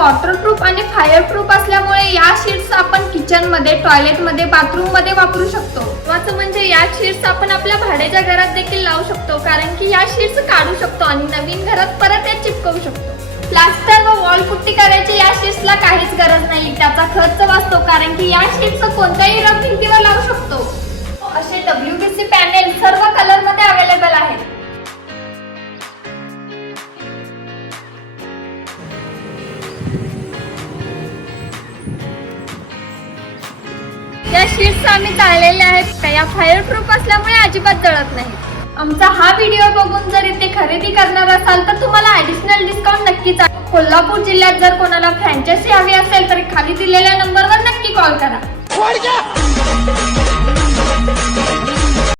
Waterproof आणि fireproof असल्यामुळे या शीट्स आपण किचन मध्ये, टॉयलेट मध्ये, बाथरूम मध्ये वापरू शकतो। महत्त्वाचं म्हणजे या शीट्स आपण आपल्या भाड्याच्या घरात देखील लावू शकतो, कारण की या शीट्स काढू शकतो आणि नवीन घरात परत या चिपकवू शकतो। प्लास्टर व वॉल पुट्टी करायची या शीट्सला काहीच गरज नाही, त्याचा खर्च वाचतो, कारण की या शीट्स कोणत्याही रंग भिंतीवर लावू शकतो। असे WPC पॅनेल सर्व कलर मध्ये अवेलेबल आहेत। या शीट्स आम्ही चाललेल्या आहेत, या फायरप्रूफ असल्यामुळे अजिबात जळत नाही। आमचा हा व्हिडिओ बघून जर इथे खरेदी करणार असाल तर तुम्हाला ॲडिशनल डिस्काउंट नक्कीच आहे। कोल्हापूर जिल्ह्यात जर कोणाला फ्रँचायझी हवी असेल तर खाली दिलेल्या नंबरवर नक्की कॉल करा।